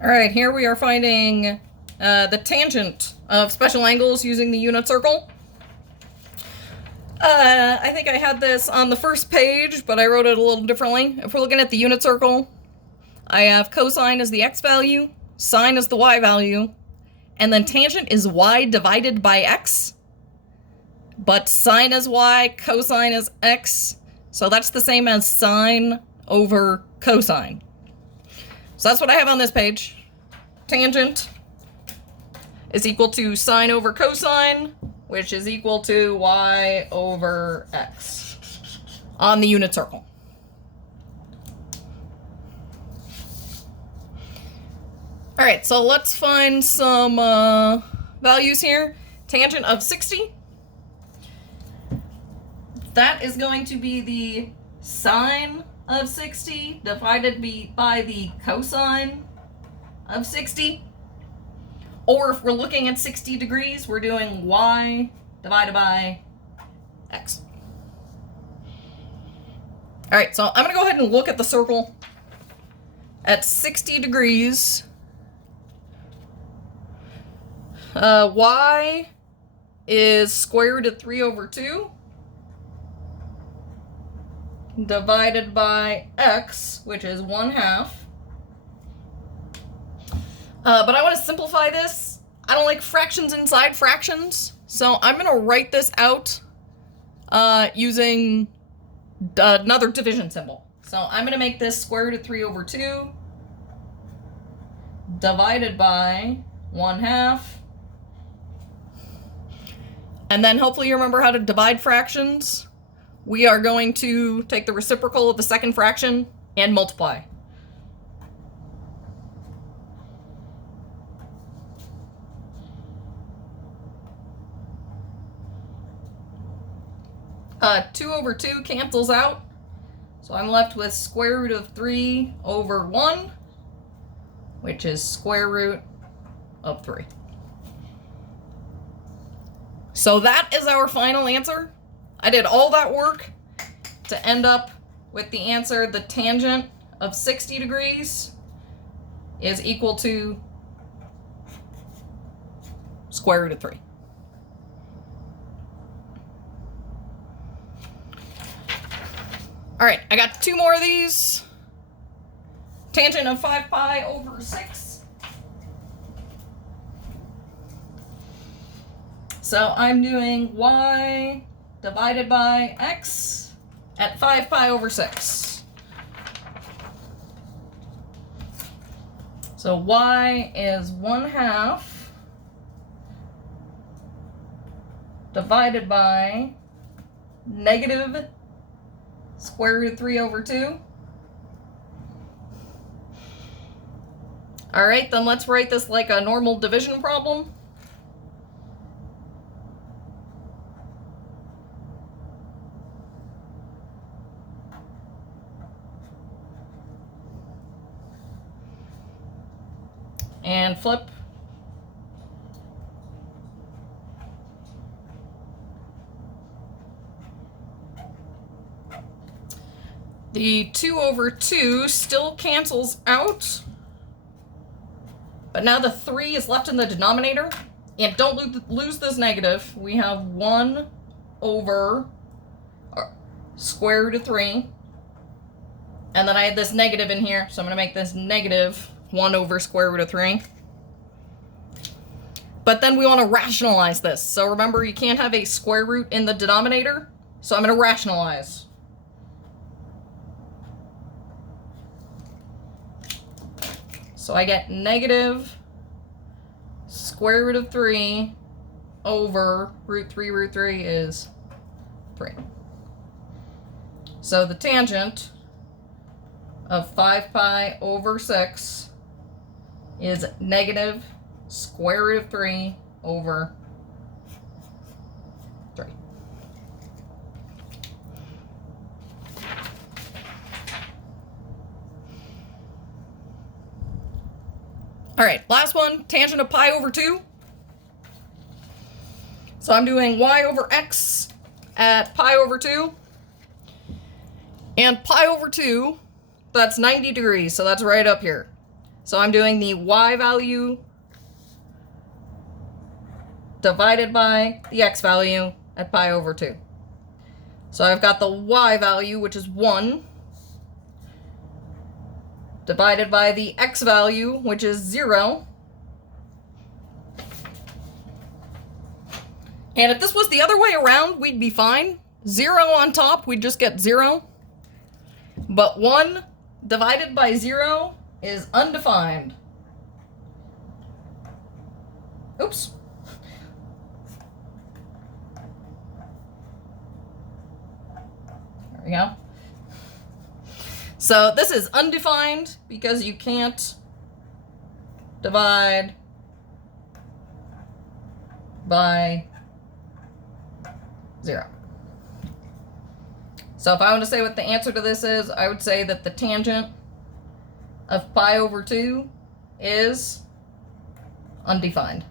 All right, here we are finding the tangent of special angles using the unit circle. I think I had this on the first page, but I wrote it a little differently. If we're looking at the unit circle, I have cosine as the x value, sine as the y value, and then tangent is y divided by x. But sine is y, cosine is x, so that's the same as sine over cosine. So that's what I have on this page. Tangent is equal to sine over cosine, which is equal to y over x on the unit circle. All right, so let's find some values here. Tangent of 60. That is going to be the sine of 60 divided by the cosine of 60. Or if we're looking at 60 degrees, we're doing y divided by x. All right, so I'm going to go ahead and look at the circle at 60 degrees. Y is square root of 3 over 2 divided by x, which is 1/2. But I want to simplify this. I don't like fractions inside fractions, so I'm going to write this out using another division symbol. So I'm going to make this square root of 3 over 2 divided by 1/2. And then hopefully you remember how to divide fractions. We are going to take the reciprocal of the second fraction and multiply. Two over 2 cancels out. So I'm left with square root of 3 over 1, which is square root of 3. So that is our final answer. I did all that work to end up with the answer. The tangent of 60 degrees is equal to square root of 3. All right, I got 2 more of these. Tangent of 5 pi over 6. So I'm doing y divided by x at 5 pi over 6. So y is 1/2 divided by negative square root of 3 over 2. All right, then let's write this like a normal division problem. And flip. The 2 over 2 still cancels out. But now the 3 is left in the denominator. And don't lose this negative. We have 1 over square root of 3. And then I had this negative in here, so I'm going to make this negative 1 over square root of 3. But then we want to rationalize this. So remember, you can't have a square root in the denominator. So I'm going to rationalize. So I get negative square root of 3 over root 3 is 3. So the tangent of 5 pi over 6 is negative square root of 3 over 3. All right, last one, tangent of pi over 2. So I'm doing y over x at pi over 2. And pi over 2, that's 90 degrees, so that's right up here. So I'm doing the y value divided by the x value at pi over 2. So I've got the y value, which is 1, divided by the x value, which is 0. And if this was the other way around, we'd be fine. 0 on top, we'd just get 0. But 1 divided by 0 is undefined. Oops. There we go. So this is undefined because you can't divide by 0. So if I want to say what the answer to this is, I would say that the tangent of pi over 2 is undefined.